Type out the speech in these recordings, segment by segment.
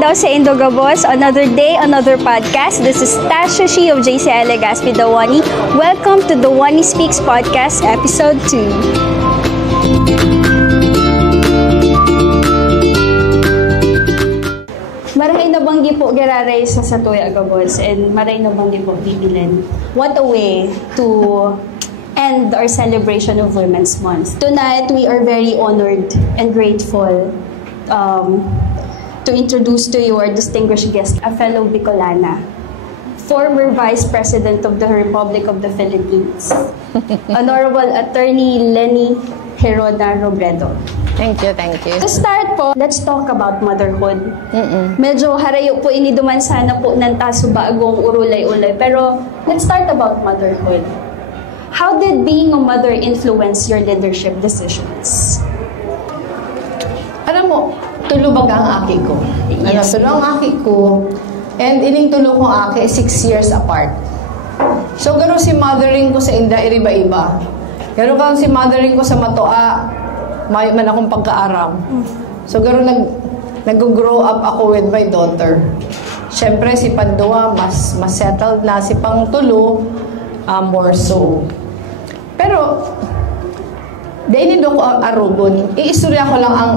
daw sa Indogabos. Another day, another podcast. This is Tasha Shi of JCI Legazpi Dawani. Welcome to the Wani Speaks Podcast, Episode 2. Maray na banggi po giraray sa Satuya Agabos and maray na banggi po bibilan. What a way to end our celebration of Women's Month. Tonight, we are very honored and grateful to introduce to you our distinguished guest, a fellow Bicolana, former Vice President of the Republic of the Philippines, Honorable Attorney Leni Herona Robredo. Thank you, thank you. To start po, let's talk about motherhood. Medyo harayo po ini duman sana po ng taso baagong urulay-ulay. Pero let's start about motherhood. How did being a mother influence your leadership decisions? Alam mo, tulubag ang aki ko. Yes. Tulo ang aki ko. And ining tulo ko aki, 6 years apart. So, gano'n si mothering ko sa inda, iba-iba. Gano'n kang si mothering ko sa Matoa, may man akong pagkaaram. So, gano'n nag-grow up ako with my daughter. Siyempre, si Pandua, mas settled na. Si Pangtulo, more so. Pero, dahil do ko arubon, iistorya ko lang ang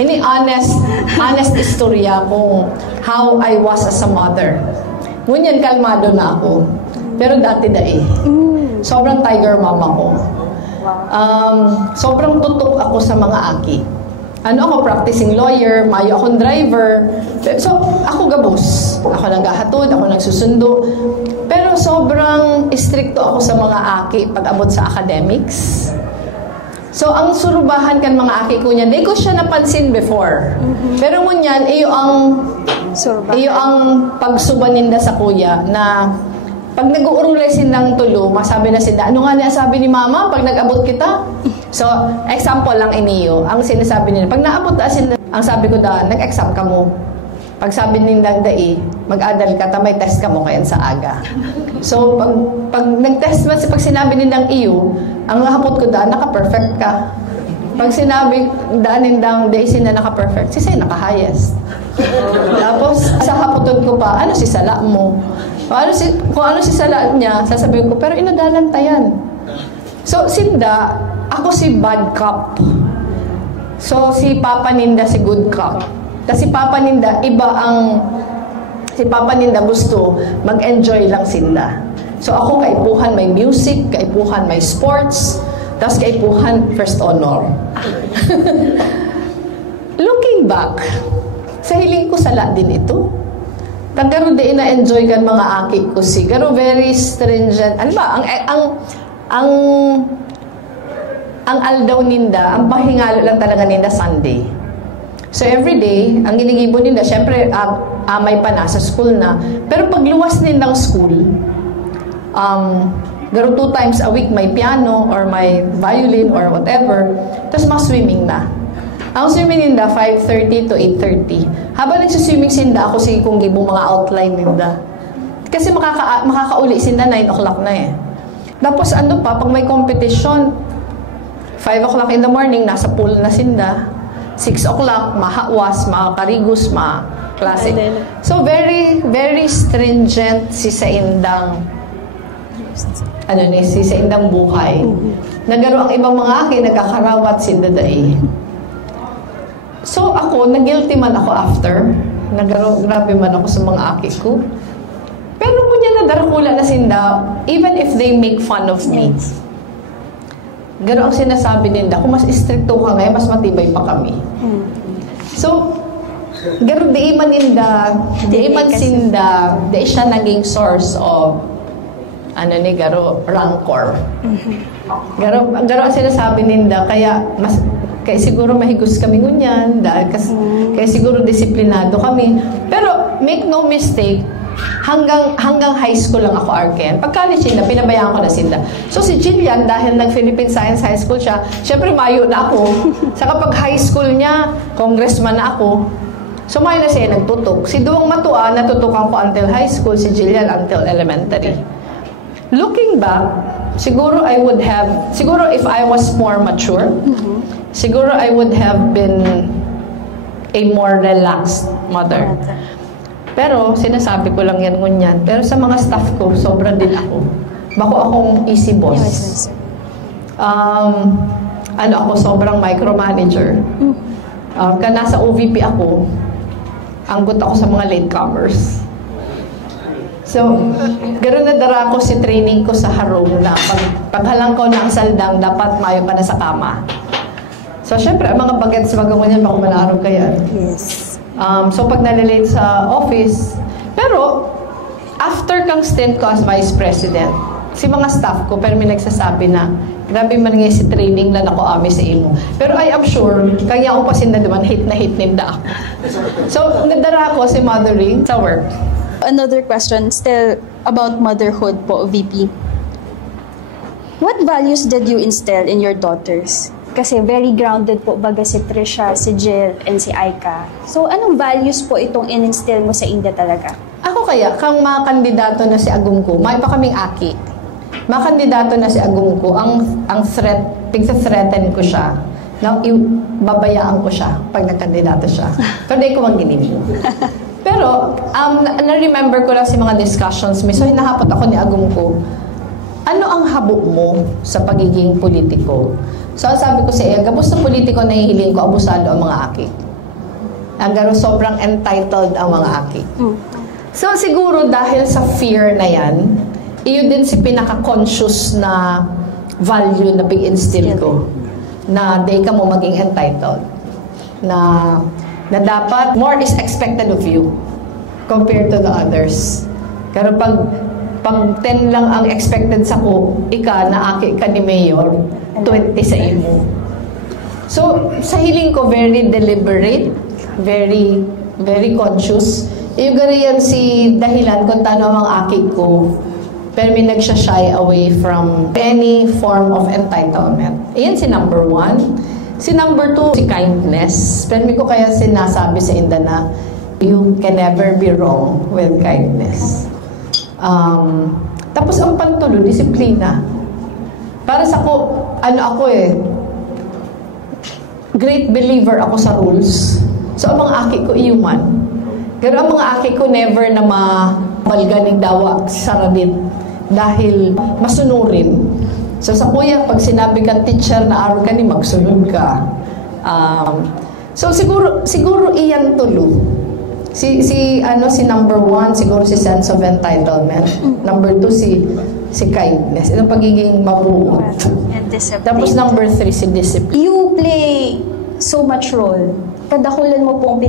honest istorya kung how I was as a mother. Ngunyan, kalmado na ako. Pero dati dai. Sobrang tiger mama ko. Sobrang tutok ako sa mga aki. Ako, practicing lawyer, mayo akong driver. So, ako gabos. Ako naghahatod, ako nagsusundo. Pero sobrang stricto ako sa mga aki pag abot sa academics. So, ang surubahan kan mga aki ko niya, di ko siya napansin before. Pero ngunyan, iyo ang pagsubaninda sa kuya na pag nag-uurulay sindang tulo, masabi na sinda, ano nga niya sabi ni mama pag nag-abot kita? So, example lang iniyo, ang sinasabi nila, pag naabot na sinda, ang sabi ko da, nag-exam ka mo. Pag sabi nindang dai, mag-adal ka, may test ka mo kayan sa aga. So, pag nag-test man, pag sinabi nindang iyo, ang hapot ko daan, naka-perfect ka. Pag sinabi daan nindang dai, sina naka-perfect, sisay naka-highest. Tapos, sa hapoton ko pa, ano si sala mo? Kung ano si sala niya, sasabihin ko, pero inadalan tayan. So, sinda, ako si bad cop. So, si Papa Ninda si good cop. Kasi si Papa Ninda, si Papa Ninda gusto mag-enjoy lang sinda. So ako kaipuhan may music, kaipuhan may sports, tapos kaipuhan first honor. Looking back, sa hiling ko sala din ito. Tagaro di na-enjoy kan mga aki ko siguro very stringent. Ano ba? Ang aldaw ninda, ang pahingalo lang talaga ninda Sunday. So every day, ang ginigibo nila, syempre, amay pa na sa school na. Pero pag luwas nindang school, garo 2 times a week may piano or may violin or whatever, tapos mag-swimming na. Ang swimming ninda, 5:30 to 8:30. Habang nagsuswimming sinda, ako sige kung gibo mga outline ninda. Kasi makakauli sinda, 9 o'clock na eh. Tapos ano pa, pag may competition, 5 o'clock in the morning, nasa pool na sinda. 6 o'clock, mahawas, makakarigus, klase. So, very, very stringent si sa indang buhay. Nagaro ang ibang mga aki, nagkakarawat si daday. So, ako, nag-guilty man ako after. Grabe man ako sa mga aki ko. Pero kung niya nadarakula na sinda, even if they make fun of me, gano'n ang sinasabi ninda, kung mas stricto ka ngayon, mas matibay pa kami. So, gano'n di man ninda, di man sinda, di siya naging source of, rancor. Gano'n ang sinasabi ninda, kaya siguro mahigos kami ngunyan, kaya siguro disiplinado kami. Pero, make no mistake, hanggang high school lang ako arken. Pag college sila, pinabayaan ko na sila. So si Jillian, dahil nag-Philippine Science High School siya, syempre mayo na ako. Saka pag high school niya, congressman na ako. So mayo na siya nagtutok. Si Duwang Matua, natutukan ko until high school, si Jillian until elementary. Looking back, siguro if I was more mature, siguro I would have been a more relaxed mother. Pero, sinasabi ko lang yan ngunyan. Pero sa mga staff ko, sobra din ako. Bako akong easy boss. Ako, sobrang micromanager. Nasa OVP ako, anggot ako sa mga latecomers. So, gano'n na dara ko si training ko sa harong na paghalang ko ng saldang, dapat mayo ka na sa kama. So, syempre, ang mga bagets, magawa niyan, baka malarog kaya. Yes. So, pag nalilate sa office, pero, after kang stint ko as vice president, si mga staff ko, pero may nagsasabi na, grabe man nga si training na nako ami sa imo. Pero I am sure, kaya ako pa sinda naman, hate na hate ninda ako. So, nadara ko si mothering sa work. Another question, still about motherhood po, VP. What values did you instill in your daughters? Kasi very grounded po baga si Trisha, si Jill, and si Aika. So, anong values po itong in-instill mo sa India talaga? Ako kaya, kang mga kandidato na si Agum ko, may pa kaming aki. Mga kandidato na si Agum ko, ang threat, pigsa-threaten ko siya, na babayaan ko siya pag nagkandidato siya. Pero di ko mangginim. Pero, na-remember ko lang si mga discussions, so hinahapot ako ni Agum ko, ano ang habo mo sa pagiging politiko? So, sabi ko sa iya, gabos na politiko na hihiling ko, abusado ang mga aki. Gano'n sobrang entitled ang mga aki. So, siguro dahil sa fear na yan, iyon din si pinaka-conscious na value na pig-instill ko. Na di ka mo maging entitled. Na dapat more is expected of you compared to the others. Pero pag 10 lang ang expected sa ko, na aki ka ni Mayor, 20 sa imo. So, sa hiling ko, very deliberate, very, very conscious. Yung gariyan si dahilan kung tano ang aki ko, pero may nagsha-shy away from any form of entitlement. Iyan si number 1. Si number 2, si kindness. Pero may ko kaya sinasabi sa Inda na, you can never be wrong with kindness. Tapos ang pantulo, disiplina. Para sa ko, great believer ako sa rules. So, ang mga aki ko, iuman. Pero ang mga aki ko, never na mabalganing dawa sa rabit dahil masunurin. So, sa kuya, pag sinabi kang teacher na araw ka ni, magsunod ka. So, siguro iyan tulo. Si number 1, siguro si sense of entitlement. Number 2, si kindness. Ito pagiging mabuot. Tapos number 3, si discipline. You play so much role. Kadakulan mo pong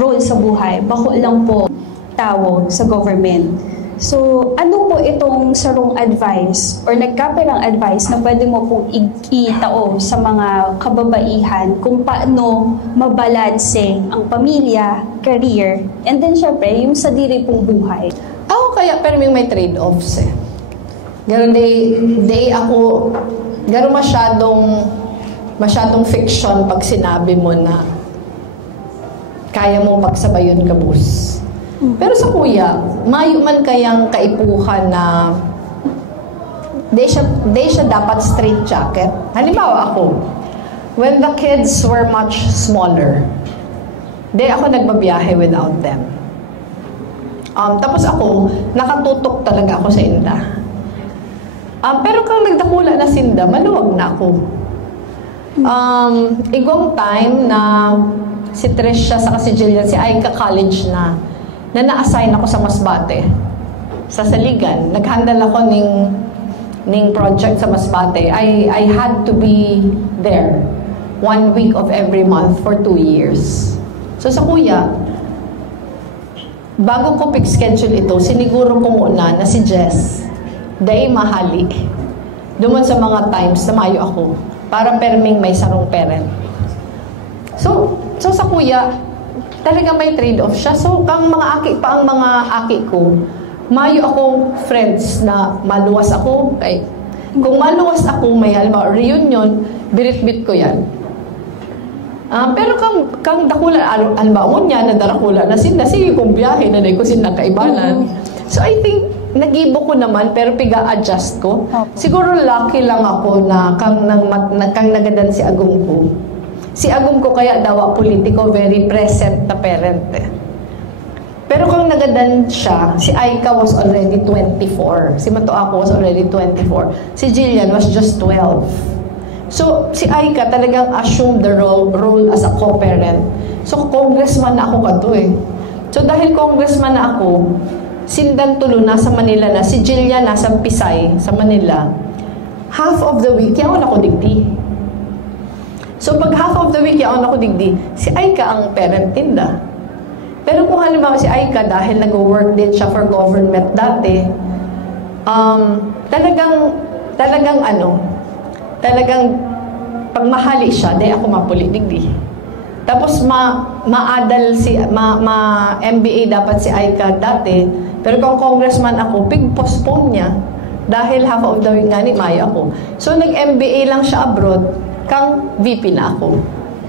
role sa buhay. Bako lang po tao sa government. So, ano po itong sarong advice or nagkaperang advice na pwede mo pong itao sa mga kababaihan kung paano mabalanse ang pamilya, career, and then syempre, yung sa diri pong buhay? Ako kaya, pero may trade-offs eh. Gano'n gano'n masyadong fiction pag sinabi mo na kaya mo pagsabayon ka, bus. Pero sa kuya, mayo man kayang kaipuhan na di siya dapat straight jacket. Halimbawa ako, when the kids were much smaller, di ako nagbabiyahe without them. Tapos ako, nakatutok talaga ako sa Inda. Pero kung nagdakula na sinda, maluwag na ako. Igong time na si Trisha sa si Jillian, si Aika college na na-assign ako sa Masbate, sa Saligan. Nag-handle ako ning project sa Masbate. I had to be there 1 week of every month for 2 years. So sa kuya, bago ko pick schedule ito, siniguro ko muna na si Jess, dahil mahali. Duman sa mga times na mayo ako, para perming may sarong parent. So sa kuya, talaga may trade-off siya. So, ang mga aki ko, mayo akong friends na maluwas ako. Kung maluwas ako, may halimbawa, reunion, birit-bit ko yan. Pero kang dakula, halimbawa niya, nadarakula na sila, sige kung biyahe, na ko sila kaibanan. So, I think, nag-ibo ko naman, pero piga-adjust ko. Siguro lucky lang ako na kang nagadan si Agum ko. Si agum ko kaya daw politiko, very present na parent eh. Pero kung nagadan siya, si Aika was already 24. Si Matoaco was already 24. Si Jillian was just 12. So, si Aika talagang assumed the role as a co-parent. So, congressman na ako kato eh. So, dahil congressman na ako, sindan tulo nasa Manila na, si Jillian nasa Pisay, sa Manila. Half of the week, yaon ako digdi. So, pag half of the week, yaon ako digdi, si Aika ang parent tinda. Pero kung halimbawa si Aika, dahil nag-work din siya for government dati, talagang pagmahali siya, di ako mapolitik di. Tapos MBA dapat si Aika dati, pero kung congressman ako, postpone niya. Dahil half of the week nga ni Maya ako. So nag-MBA lang siya abroad, kang VP na ako.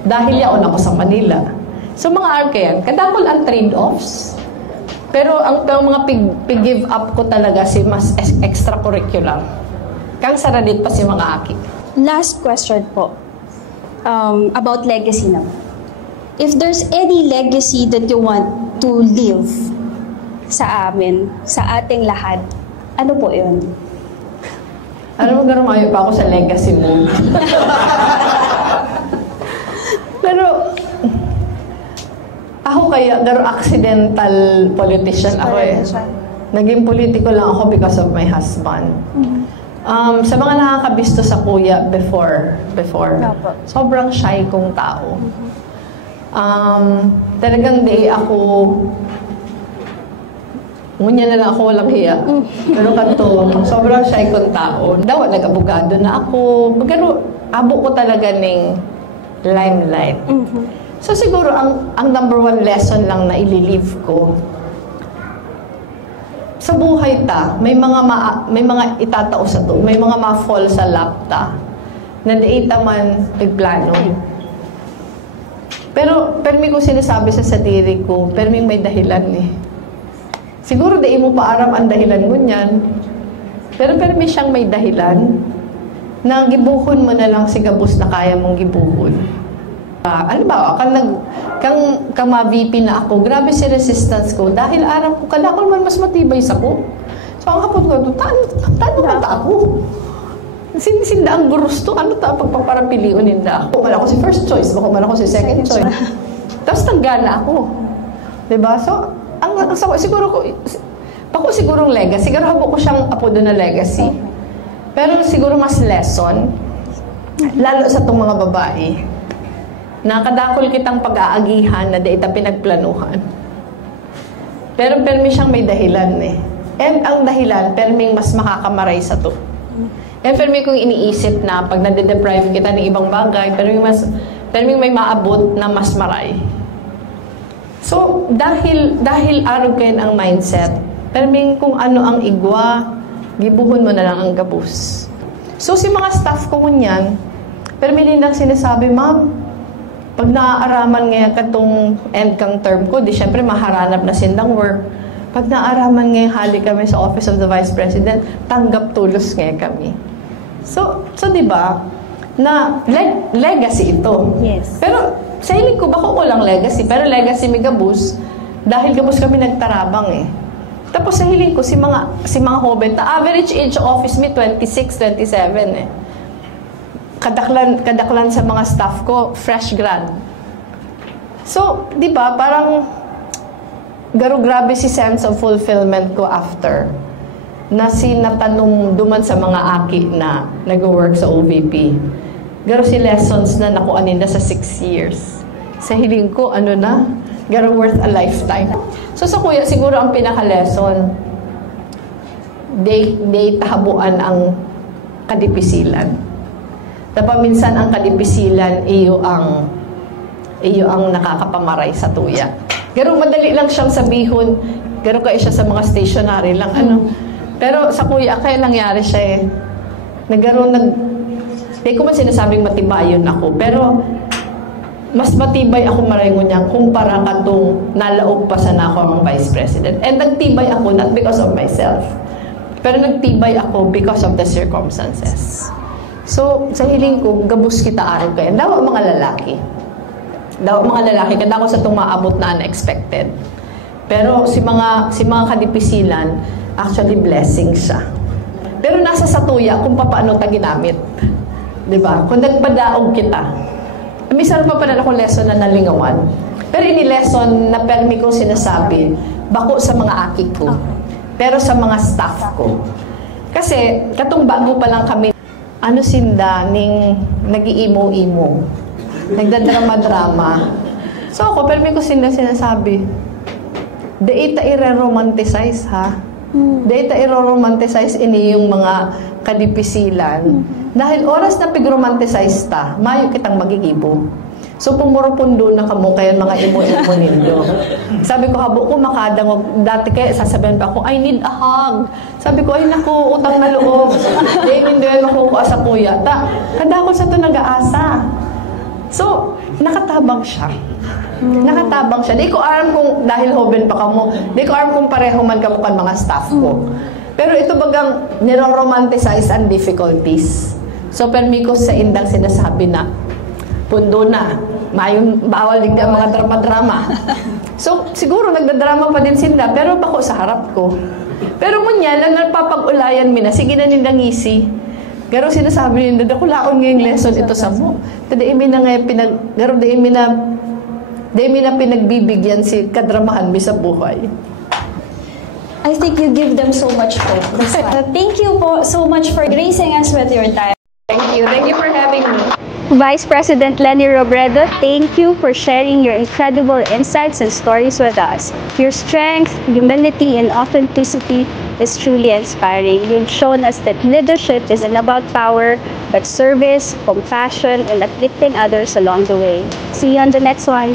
Dahil yaon ako sa Manila. So mga arkayan, kadakol ang trade-offs. Pero ang mga pig-give up ko talaga si mas extracurricular. Kang saradit pa si mga aki. Last question po. About legacy na. If there's any legacy that you want to leave sa amin, sa ating lahat, ano po yun? Alam mo, garumayo pa ako sa legacy mo. Pero, ako kaya, accidental politician ako eh. Naging politiko lang ako because of my husband. Sa mga nakakabisto sa kuya before, sobrang shy kong tao. Talagang di ako, ngunya na lang ako, walang hiya. Pero kanto, sobrang shy kong tao. Daw, nag-abogado na ako. Pero, abo ko talaga ng limelight. So, siguro, ang number one lesson lang na ililive ko, sa buhay ta, may mga itatao sa to, may mga ma-fall sa lapta, na diita man pagplano. Pero, permi ko sinasabi sa sarili ko, permi may dahilan eh. Siguro di mo pa aram ang dahilan mo niyan, pero permi siyang may dahilan, na gibuhon mo na lang si gabos na kaya mong gibuhon. Ano ba, kang ma-VP na ako, grabe si resistance ko, dahil aram ko, kalakol man mas matibay sa ko. So, ang hapon ko, tano ba ta ako? Sinda ang gusto, ano ta, pagpaparapiliun ninda ako. Wala ko si first choice, baka wala ko si second choice. Tapos tanggana ako. Diba? So, sigurong legacy. Siguro habo ko siyang apodo na legacy. Pero siguro mas lesson, lalo sa itong mga babae, nakadakol kitang pag-aagihan na daita pinagplanuhan. Pero permi siyang may dahilan eh. And ang dahilan, perming mas makakamaray sa to. And permi kong iniisip na pag nade-deprive kita ng ibang bagay, perming may maabot na mas maray. So, dahil arog kayo ang mindset, perming kung ano ang igwa, gibuhon mo na lang ang gabus. So, si mga staff ko ngunyan, perming din lang sinasabi, ma'am, pag naaaraman ngayon katong end kang term ko, di syempre maharanap na sindang work. Pag naaaraman ngayon hali kami sa Office of the Vice President, tanggap tulos ngayon kami. So di ba, na legacy ito. Yes. Pero sa hiling ko, bako ko lang legacy, pero legacy mi gabus, dahil gabus kami nagtarabang eh. Tapos sa hiling ko, si mga hobbit, the average age of office mi, 26, 27 eh. Kadaklan sa mga staff ko, fresh grad. So, di ba, parang grabe si sense of fulfillment ko after na sinatanong duman sa mga aki na nag-work sa OVP. Garo si lessons na nakuanin na sa 6 years. Sa hiling ko, garo worth a lifetime. So sa kuya, siguro ang pinaka-lesson, they tahabuan ang kadipisilan. Minsan ang kadipisilan, iyo ang nakakapamaray sa tuya. Garo madali lang siyang sabihon, garo kayo siya sa mga stationary lang, Pero sa kuya, kaya nangyari siya eh. Hindi ko man sinasabing matibayon ako, pero mas matibay ako maringon niya kumpara katong nalaog pa sa nako ang Vice President. And nagtibay ako not because of myself, pero nagtibay ako because of the circumstances. So, sa hiling ko, gabos kita araw kayo. Dawa mga lalaki. mga lalaki, kada ko sa tumaabot na unexpected. Pero si mga kadipisilan, actually blessing siya. Pero nasa satuya kung paano ta ginamit. 'Di ba? Kung nagpadaog kita. Minsan pa pala akong lesson na nalingawan. Pero ini lesson na permi kong sinasabi, bako sa mga aki ko. Pero sa mga staff ko. Kasi katong bago pa lang kami, sinda ning nag-iimo-imo. Nagdadrama-drama. So ako, permi ko sinasabi, di ita i-romanticize ha. Di ita i-romanticize ini yung mga kadipisilan. Dahil oras na pig-romanticize ta, mayo kitang magigibo. So pumurupundo na kamo kayo mga imo-imo nindo. Sabi ko, habo ko makadangog. Dati kaya sasabihin pa ako, I need a hug. Sabi ko, ay naku, utang na loob. Di hindi yan makukuha sa kuya. Kada ko sa to nag-aasa. So, nakatabang siya. Nakatabang siya. Di ko alam kung dahil hoben pa kamo, di ko alam kung pareho man kamo kan mga staff ko. Pero ito bagang niro-romanticize ang difficulties. So, permi ko sa indang sinasabi na, pundo na, mayong bawal din ang mga drama-drama. So, siguro nagdadrama pa din sinda, pero bako sa harap ko. Pero ngunya, lang nagpapag-ulayan mi na, sige na nindang isi. Pero sinasabi ninda, dakulaon ngayong lesson ito sa mo. Tada imi na nga garo da imi na pinagbibigyan si kadramahan mi sa buhay. I think you give them so much hope. Thank you po so much for gracing us with your time. Thank you. Thank you for having me. Vice President Leni Robredo, thank you for sharing your incredible insights and stories with us. Your strength, humility, and authenticity is truly inspiring. You've shown us that leadership isn't about power, but service, compassion, and uplifting others along the way. See you on the next one.